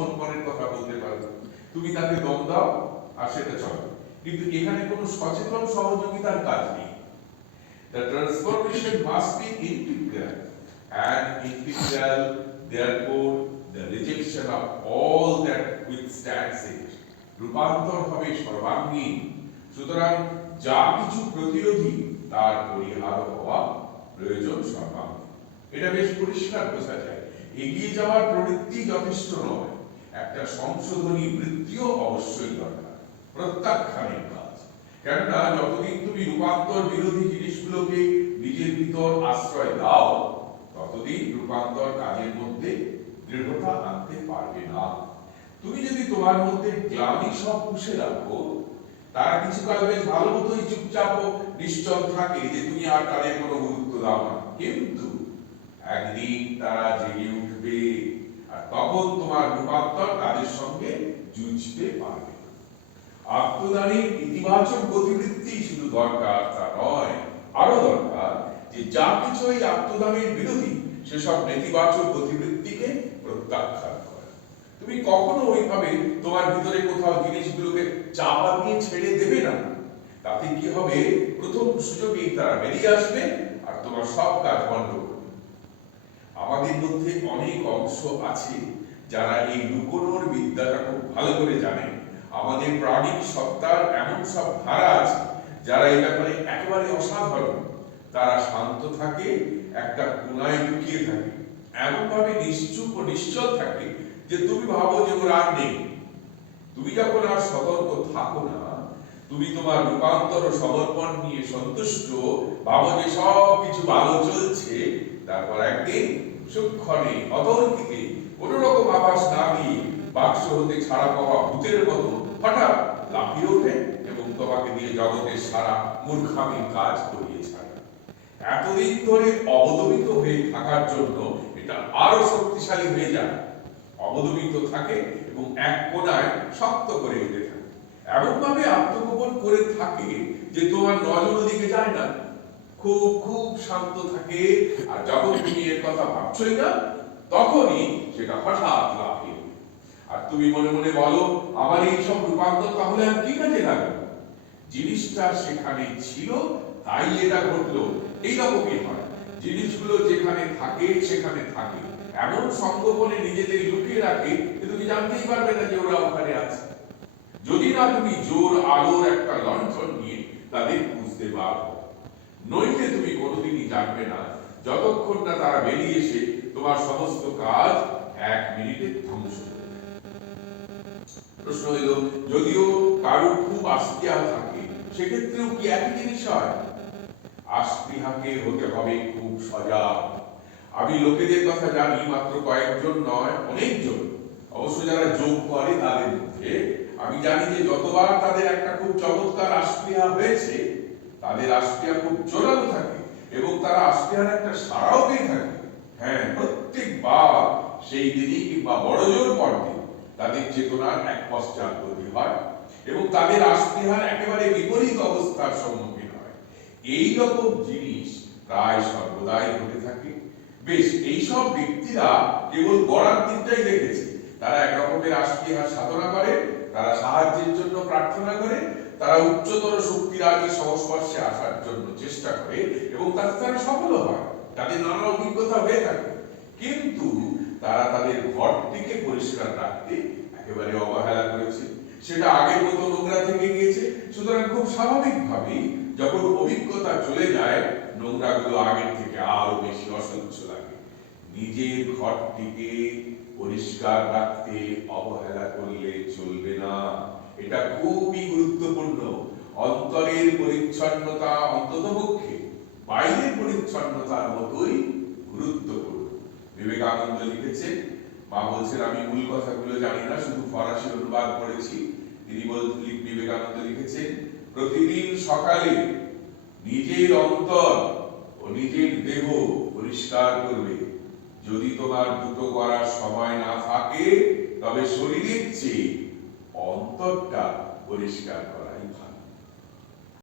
সমর্পণের কথা বলতে পারো তুমি তাকে দম দাও আর সেটা চলে। কিন্তু এখানে কোনো সচেতন সহযোগিতার কাজ নেই। The transformation must be integral, and integral, therefore, the rejection of all that withstands it. রূপান্তর হবে সর্বাঙ্গীন। সুতরাং যা কিছু প্রতিরোধী, তার পরিহার হওয়া প্রয়োজন সর্বাঙ্গীন। এটা বেশ পরিষ্কার বোঝা যায়। এগিয়ে যাওয়ার প্রবৃত্তি যথেষ্ট নয়। একটা সংশোধনী বৃত্তিও অবশ্যই দরকার, প্রত্যাখ্যানের কাজ। কেননা যতদিন তুমি রূপান্তর বিরোধী জিনিসগুলোকে নিজের ভিতর আশ্রয় দাও, ততদিন রূপান্তর কাজের মধ্যে দৃঢ়তা আনতে পারবে না। তুমি যদি তোমার মধ্যে গ্লানি সব পুষে রাখো, তারা কিছুকাল বেশ ভালো মতোই চুপচাপ ও নিশ্চল থাকে যে তুমি আর তাদের কোনো গুরুত্ব দাও না। কিন্তু একদিন তারা জেগে তখন তোমার রূপান্তর তাদের সঙ্গে যুঝতে পারবে। আত্মদানের ইতিবাচক গতিবৃত্তি শুধু দরকার তা নয় আরও দরকার যে যা কিছু এই আত্মদানের বিরোধী, সেসব নেতিবাচক গতিবৃত্তিকে প্রত্যাখ্যান তুমি কখনো ওইভাবে তোমার ভিতরে কোথাও জিনিসগুলোকে চাপা দিয়ে ছেড়ে দেবে না। তাতে কি হবে? প্রথম সুযোগেই তারা বেরিয়ে আসবে আর তোমার সব কাজ বন্ধ করবে। আমাদের মধ্যে অনেক অংশ আছে যারা এই লুকোনোর বিদ্যাটা খুব ভালো করে জানে। আমাদের প্রাণিক সত্তার এমন সব ধারা আছে যারা এই ব্যাপারে একেবারে অসাধারণ। তারা শান্ত থাকে, একটা কোনায় লুকিয়ে থাকে, এমনভাবে নিশ্চুপ ও নিশ্চল থাকে যে তুমি ভাবো যে ওর আর নেই। তুমি যখন আর সতর্ক থাকো না তুমি তোমার রূপান্তর সমর্পণ নিয়ে সন্তুষ্ট, ভাবো যে সব কিছু ভালো চলছে। তারপর একদিন সুক্ষণে অতর্কিতে কোন রকম আভাস না দিয়ে বাক্স হতে ছাড়া পাওয়া ভূতের মতো হঠাৎ লাফিয়ে ওঠে এবং তোমাকে দিয়ে জগতের সারা মূর্খামির কাজ করিয়ে ছাড়ে। এতদিন ধরে অবদমিত হয়ে থাকার জন্য এটা আরও শক্তিশালী হয়ে যায়। অবদমিত থাকে এবং এক কোনায় শক্ত করে উঠে থাকে। এমন ভাবে আত্মগোপন করে থাকে যে তোমার নজর ওদিকে যায় না। খুব খুব শান্ত থাকে। আর যখন তুমি এর কথা ভাবছই না, তখনই সেটা হঠাৎ লাফিয়ে আর তুমি মনে মনে বলো, আমার এই সব রূপান্তর তাহলে আর কি কাজে লাগবে জিনিসটা সেখানে ছিল, তাই এটা ঘটলো। এইরকমই হয়। জিনিসগুলো যেখানে থাকে, সেখানে থাকে। এমন সংগোপনে নিজেদের লুকিয়ে রাখে যে তুমি জানতেই পারবে না যে ওরা ওখানে আছে। যদি না তুমি জোর আলোর একটা লণ্ঠন নিয়ে তাদের বুঝতে পারো, নইলে তুমি কোনোদিনই জানবে না যতক্ষণ না তারা বেরিয়ে এসে তোমার সমস্ত কাজ এক মিনিটে ধ্বংস প্রশ্ন হইল, যদিও কারও খুব আস্পিয়া থাকে, সেক্ষেত্রেও কি একই জিনিস হয়? আস্পৃহাকে হতে হবে খুব সজাগ। আমি লোকেদের কথা জানি, মাত্র কয়েকজন নয়, অনেকজন। অবশ্য যারা যোগ করে তাদের মধ্যে আমি জানি যে যতবার তাদের একটা খুব চমৎকার আস্পৃহা হয়েছে, তাদের আস্পৃহা খুব জোরালো থাকে এবং তারা আস্পৃহার একটা সারাও পেয়ে থাকে। হ্যাঁ প্রত্যেকবার সেই দিনই কিংবা বড় জোর পর্বে তাদের চেতনার এক পশ্চাৎপতি হয় এবং তাদের আস্পৃহার একেবারে বিপরীত অবস্থার সম্মুখীন হয়। এই রকম জিনিস প্রায় সর্বদাই ঘটে থাকে। বেশ, এইসব ব্যক্তিরা কেবল গড়ার দিকটাই দেখেছে। তারা এক রকমের আস্পৃহার সাধনা করে তারা সাহায্যের জন্য প্রার্থনা করে তারা উচ্চতর শক্তিরাজির সংস্পর্শে আসার জন্য চেষ্টা করে এবং তাতে তারা সফল হয়। তাদের নানা অভিজ্ঞতা হয়ে থাকে। কিন্তু তারা তাদের ঘরটিকে পরিষ্কার রাখতে একেবারে অবহেলা করেছে। সেটা আগের মতো নোংরা থেকে গিয়েছে। সুতরাং খুব স্বাভাবিকভাবেই যখন অভিজ্ঞতা চলে যায়, নোংরাগুলো আগের থেকে আরও বেশি অসহ্য লাগে। নিজের ঘরটিকে পরিষ্কার রাখতে অবহেলা করলে চলবে না। এটা খুবই গুরুত্বপূর্ণ। অন্তরের পরিচ্ছন্নতা অন্ততপক্ষে বাইরের পরিচ্ছন্নতার মতোই গুরুত্বপূর্ণ। বিবেকানন্দ লিখেছেন, মা বলছেন, আমি মূল কথাগুলো জানি না, শুধু ফরাসি অনুবাদ পড়েছি। তিনি বিবেকানন্দ লিখেছেন, প্রতিদিন সকালে নিজের অন্তর ও নিজের দেহ পরিষ্কার করবে। যদি তোমার দুটো করার সময় না থাকে, তবে শরীরের চেয়ে অন্তরটা পরিষ্কার করাই ভালো।